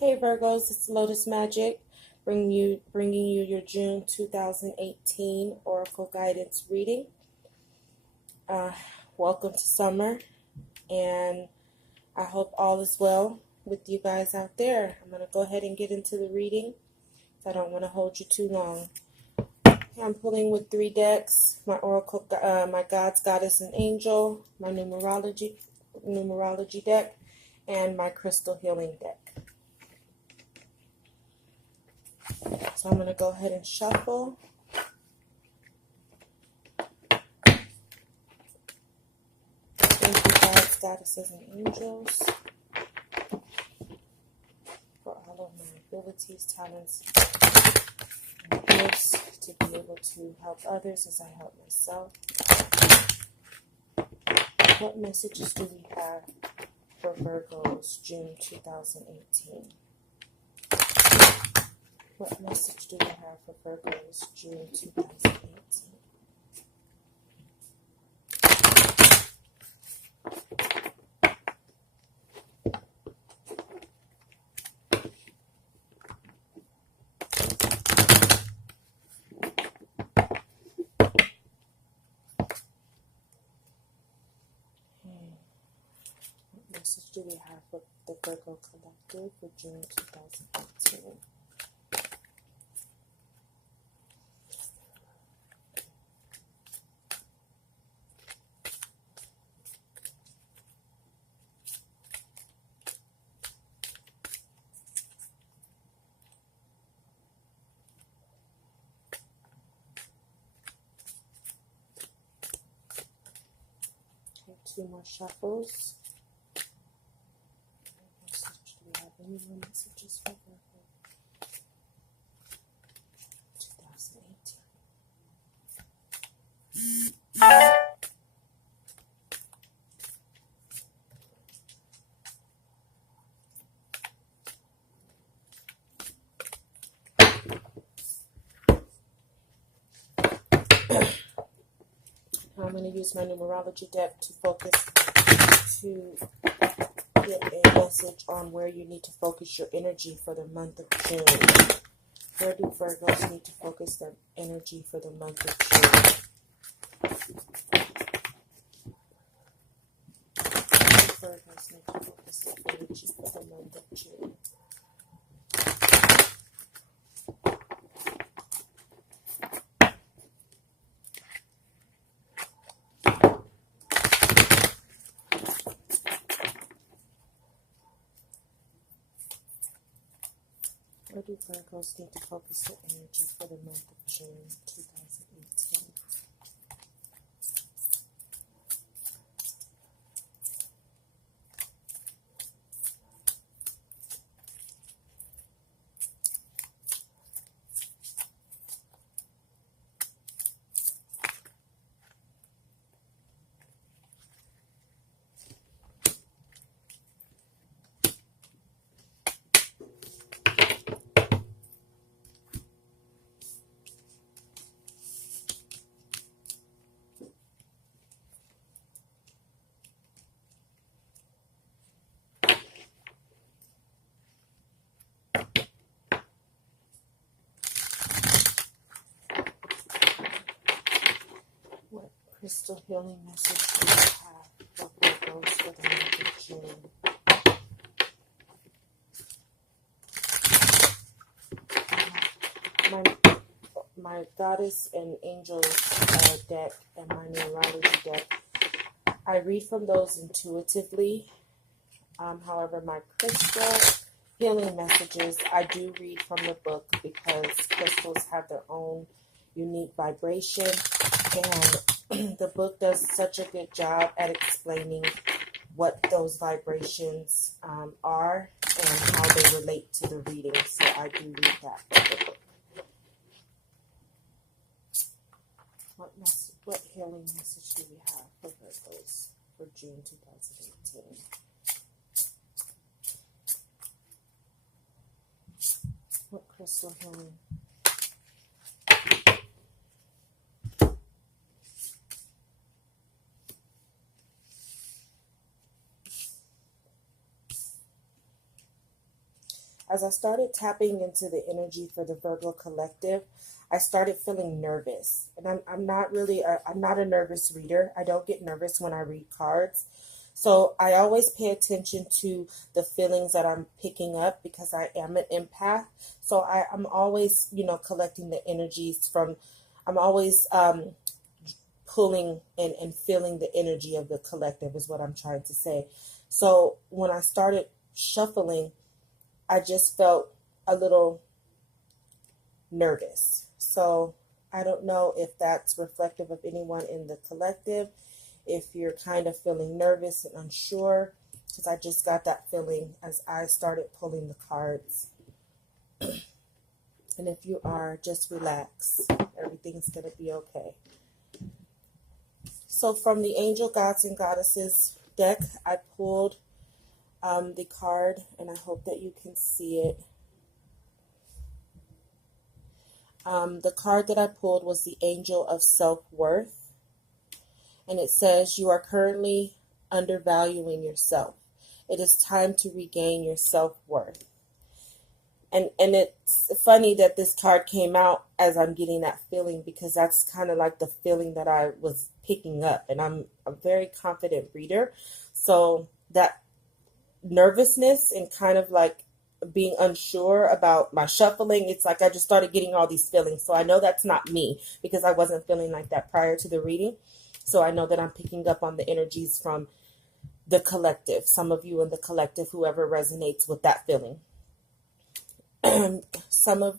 Hey Virgos, it's Lotus Magic, bringing you your June 2018 Oracle Guidance reading. Uh, Welcome to summer, and I hope all is well with you guys out there. I'm going to go ahead and get into the reading. I don't want to hold you too long. I'm pulling with 3 decks: my Oracle, my Gods, Goddess, and Angel, my numerology deck, and my Crystal Healing deck. So I'm going to go ahead and shuffle. Thank you, Gods, Goddesses, and Angels, for all of my abilities, talents, and gifts to be able to help others as I help myself. What messages do we have for Virgos, June 2018? What message do we have for Virgos, June 2018? What message do we have for the Virgo Collective for June 2018? Okay, 2 more shuffles. Do we have any more messages for Virgo 2018? I'm going to use my numerology deck to focus, to get a message on where you need to focus your energy for the month of June. Where do Virgos need to focus their energy for the month of June? Virgos need to focus their energy for the month of June. Where do Virgos need to focus their energy for the month of June 2018? What crystal healing message do you have for Virgos for the month of June? My Goddess and Angels deck and my numerology deck, I read from those intuitively. However, my crystal healing messages, I do read from the book because crystals have their own unique vibration, and the book does such a good job at explaining what those vibrations are and how they relate to the reading. So I do read that from the book. What healing message do we have for Virgos for June 2018? What crystal healing? As I started tapping into the energy for the Virgo collective, I started feeling nervous. And I'm not really, I'm not a nervous reader. I don't get nervous when I read cards. So I always pay attention to the feelings that I'm picking up because I am an empath. So I'm always, collecting the energies from, I'm always pulling and feeling the energy of the collective is what I'm trying to say. So when I started shuffling, I just felt a little nervous. So I don't know if that's reflective of anyone in the collective, if you're kind of feeling nervous and unsure, because I just got that feeling as I started pulling the cards. And if you are, just relax. Everything's going to be okay. So from the Angel Gods and Goddesses deck, I pulled the card, and I hope that you can see it. The card that I pulled was the Angel of Self-Worth, and it says, you are currently undervaluing yourself. It is time to regain your self-worth. And it's funny that this card came out as I'm getting that feeling, because that's kind of like the feeling that I was picking up. And I'm a very confident reader. So that nervousness and kind of like being unsure about my shuffling, it's like I just started getting all these feelings. So I know that's not me, because I wasn't feeling like that prior to the reading. So I know that I'm picking up on the energies from the collective. Some of you in the collective, whoever resonates with that feeling. Some of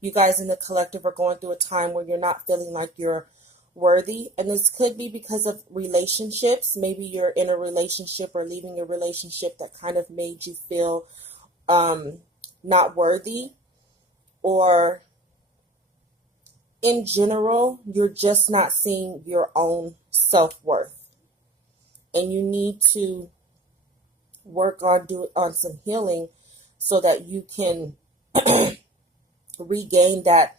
you guys in the collective are going through a time where you're not feeling like you're worthy. And this could be because of relationships. Maybe you're in a relationship or leaving a relationship that kind of made you feel not worthy. Or in general, you're just not seeing your own self-worth. And you need to work on some healing so that you can regain that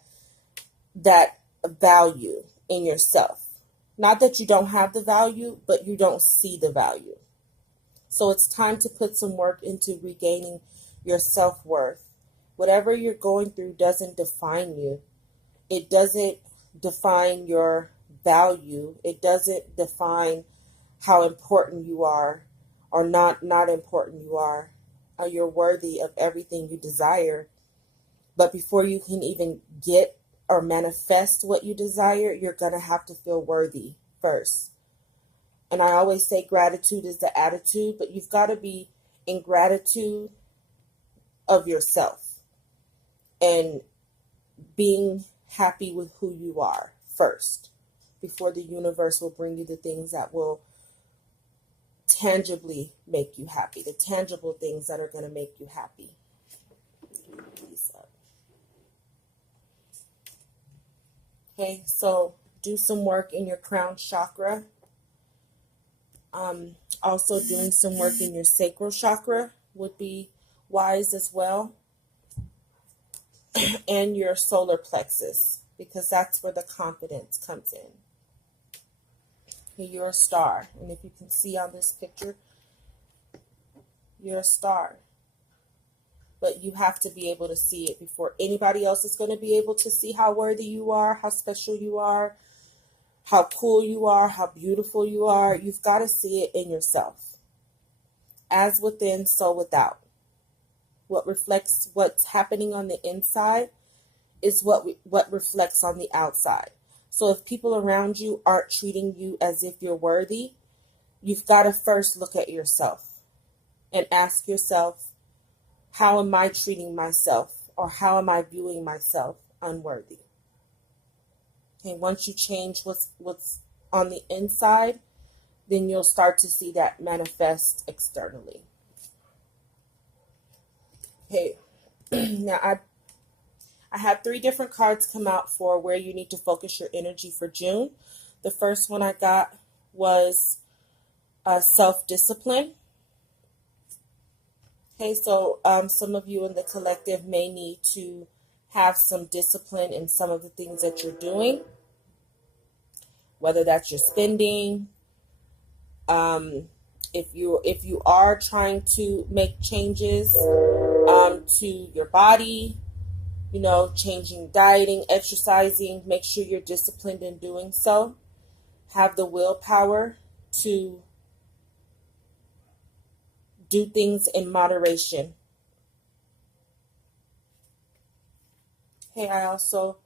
value in yourself. Not that you don't have the value, but you don't see the value. So it's time to put some work into regaining your self-worth. Whatever you're going through doesn't define you. It doesn't define your value. It doesn't define how important you are or not important you are. You're worthy of everything you desire. But before you can even get or manifest what you desire, you're going to have to feel worthy first. And I always say gratitude is the attitude, but you've got to be in gratitude of yourself and being happy with who you are first, before the universe will bring you the things that will tangibly make you happy, the tangible things that are going to make you happy. Okay, so do some work in your crown chakra. Also doing some work in your sacral chakra would be wise as well. And your solar plexus, because that's where the confidence comes in. Okay, you're a star. And if you can see on this picture, you're a star. But you have to be able to see it before anybody else is going to be able to see how worthy you are, how special you are, how cool you are, how beautiful you are. You've got to see it in yourself. As within, so without. What reflects what's happening on the inside is what reflects on the outside. So if people around you aren't treating you as if you're worthy, you've got to first look at yourself and ask yourself, how am I treating myself, or how am I viewing myself unworthy? Okay, once you change what's on the inside, then you'll start to see that manifest externally. Okay, now I had 3 different cards come out for where you need to focus your energy for June. The first one I got was self-discipline. Okay, so some of you in the collective may need to have some discipline in some of the things that you're doing, whether that's your spending, if you are trying to make changes to your body, you know, changing dieting, exercising, make sure you're disciplined in doing so. Have the willpower to do things in moderation. Okay, I also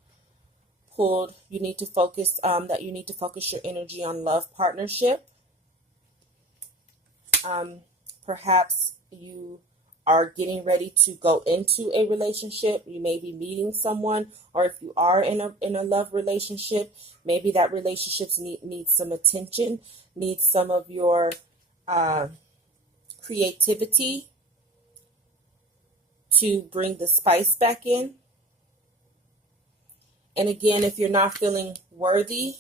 pulled you need to focus that you need to focus your energy on love partnership. Perhaps you are getting ready to go into a relationship. You may be meeting someone, or if you are in a love relationship, maybe that relationship needs some attention, needs some of your creativity to bring the spice back in. And again, if you're not feeling worthy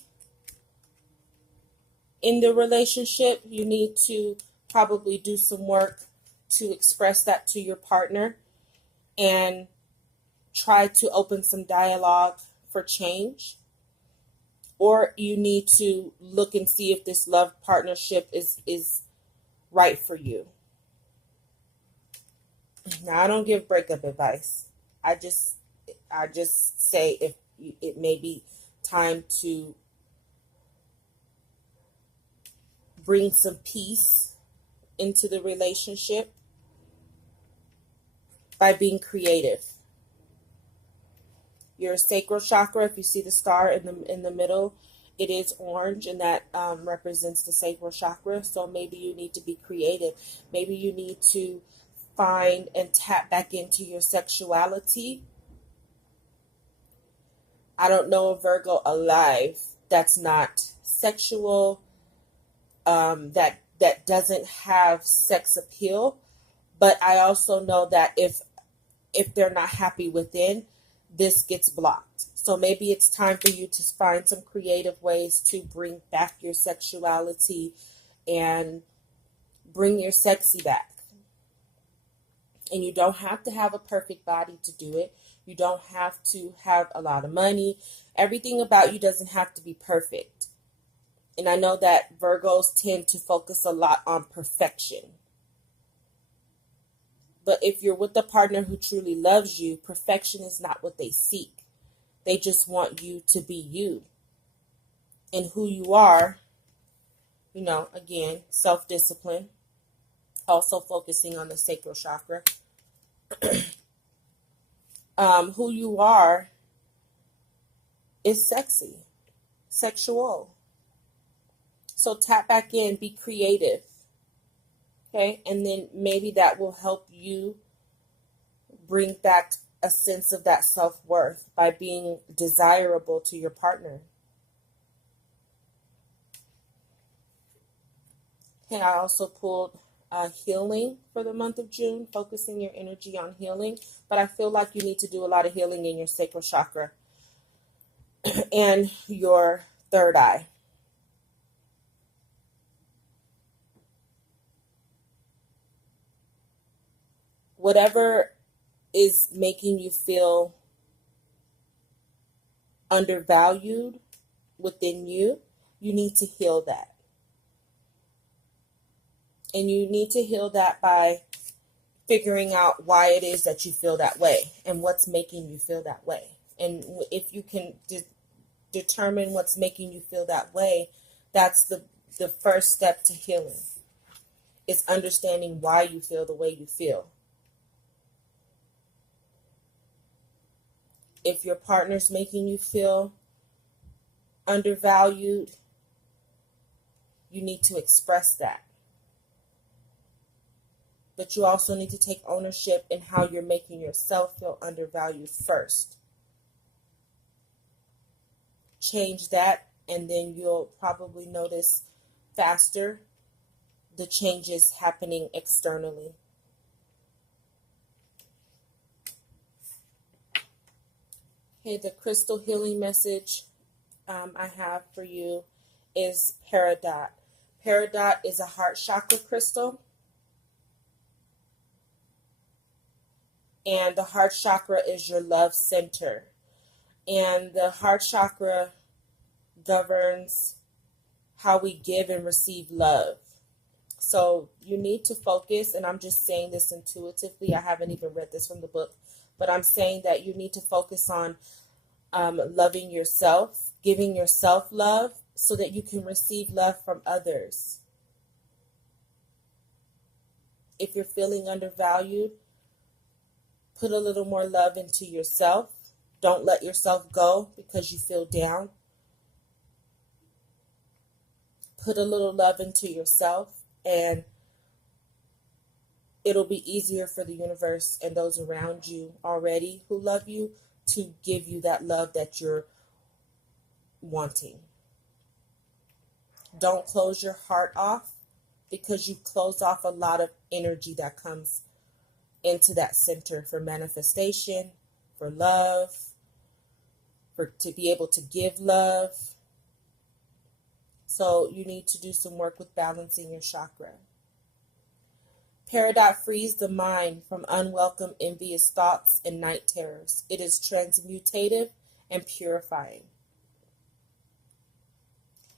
in the relationship, you need to probably do some work to express that to your partner and try to open some dialogue for change. Or you need to look and see if this love partnership is right for you. Now, I don't give breakup advice. I just say if it may be time to bring some peace into the relationship by being creative. Your sacral chakra, if you see the star in the middle, it is orange, and that represents the sacral chakra. So maybe you need to be creative. Maybe you need to find and tap back into your sexuality. I don't know a Virgo alive that's not sexual, that doesn't have sex appeal. But I also know that if they're not happy within, this gets blocked. So maybe it's time for you to find some creative ways to bring back your sexuality and bring your sexy back. And you don't have to have a perfect body to do it. You don't have to have a lot of money. Everything about you doesn't have to be perfect. And I know that Virgos tend to focus a lot on perfection. But if you're with a partner who truly loves you, perfection is not what they seek. They just want you to be you. And who you are, you know, again, self-discipline. Also focusing on the sacral chakra. Who you are is sexy, sexual. So tap back in, be creative. Okay, and then maybe that will help you bring back a sense of that self-worth by being desirable to your partner. Okay, I also pulled healing for the month of June, focusing your energy on healing. But I feel like you need to do a lot of healing in your sacral chakra and your third eye. Whatever is making you feel undervalued within you, you need to heal that. And you need to heal that by figuring out why it is that you feel that way and what's making you feel that way. And if you can determine what's making you feel that way, that's the first step to healing. It's understanding why you feel the way you feel. If your partner's making you feel undervalued, you need to express that. But you also need to take ownership in how you're making yourself feel undervalued first. Change that, and then you'll probably notice faster the changes happening externally. Okay, the crystal healing message I have for you is Peridot. Peridot is a heart chakra crystal. And the heart chakra is your love center. And the heart chakra governs how we give and receive love. So you need to focus, and I'm just saying this intuitively. I haven't even read this from the book, but I'm saying that you need to focus on loving yourself, giving yourself love so that you can receive love from others. If you're feeling undervalued, put a little more love into yourself. Don't let yourself go because you feel down. Put a little love into yourself, and it'll be easier for the universe and those around you already who love you to give you that love that you're wanting. Don't close your heart off, because you close off a lot of energy that comes into that center for manifestation, for love, to be able to give love. So you need to do some work with balancing your chakra. Peridot frees the mind from unwelcome, envious thoughts and night terrors. It is transmutative and purifying.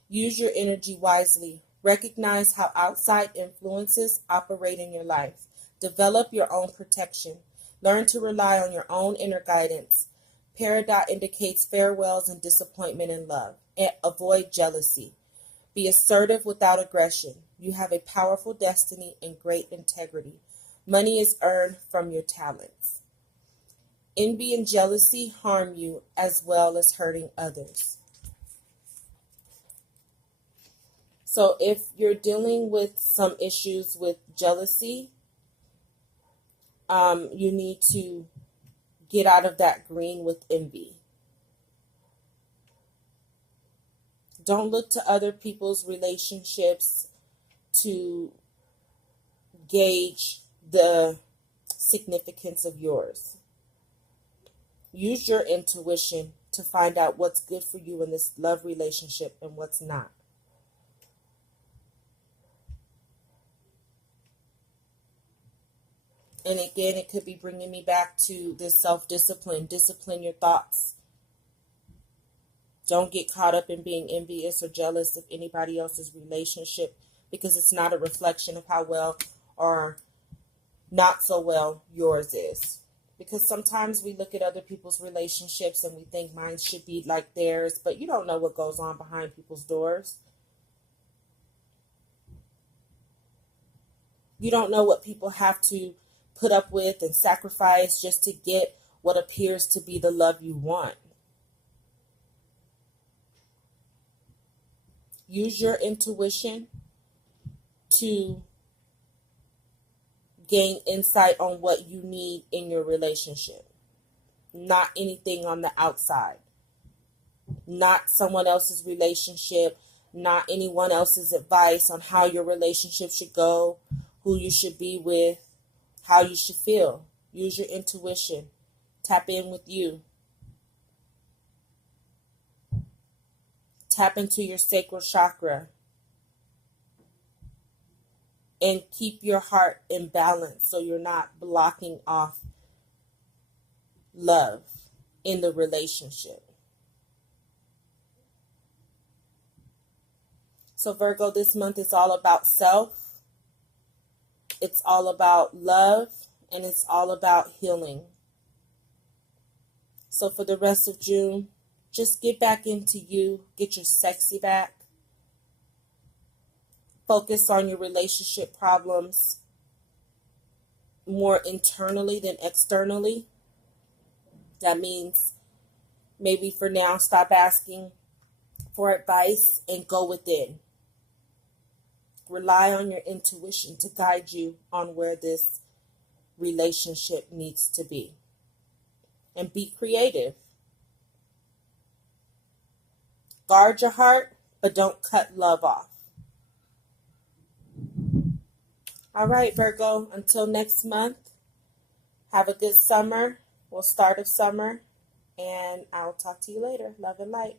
Use your energy wisely. Recognize how outside influences operate in your life. Develop your own protection. Learn to rely on your own inner guidance. Peridot indicates farewells and disappointment in love. And avoid jealousy. Be assertive without aggression. You have a powerful destiny and great integrity. Money is earned from your talents. Envy and jealousy harm you as well as hurting others. So if you're dealing with some issues with jealousy, you need to get out of that green with envy. Don't look to other people's relationships to gauge the significance of yours. Use your intuition to find out what's good for you in this love relationship and what's not. And again, it could be bringing me back to this self-discipline. Discipline your thoughts. Don't get caught up in being envious or jealous of anybody else's relationship, because it's not a reflection of how well or not so well yours is. Because sometimes we look at other people's relationships and we think mine should be like theirs, but you don't know what goes on behind people's doors. You don't know what people have to put up with and sacrifice just to get what appears to be the love you want. Use your intuition to gain insight on what you need in your relationship. Not anything on the outside. Not someone else's relationship. Not anyone else's advice on how your relationship should go, who you should be with, how you should feel. Use your intuition. Tap in with you. Tap into your sacral chakra. And keep your heart in balance so you're not blocking off love in the relationship. So Virgo, this month is all about self. It's all about love. And it's all about healing. So for the rest of June, just get back into you. Get your sexy back. Focus on your relationship problems more internally than externally. That means maybe for now, stop asking for advice and go within. Rely on your intuition to guide you on where this relationship needs to be. And be creative. Guard your heart, but don't cut love off. All right, Virgo, until next month, have a good summer. We'll start of summer, and I'll talk to you later. Love and light.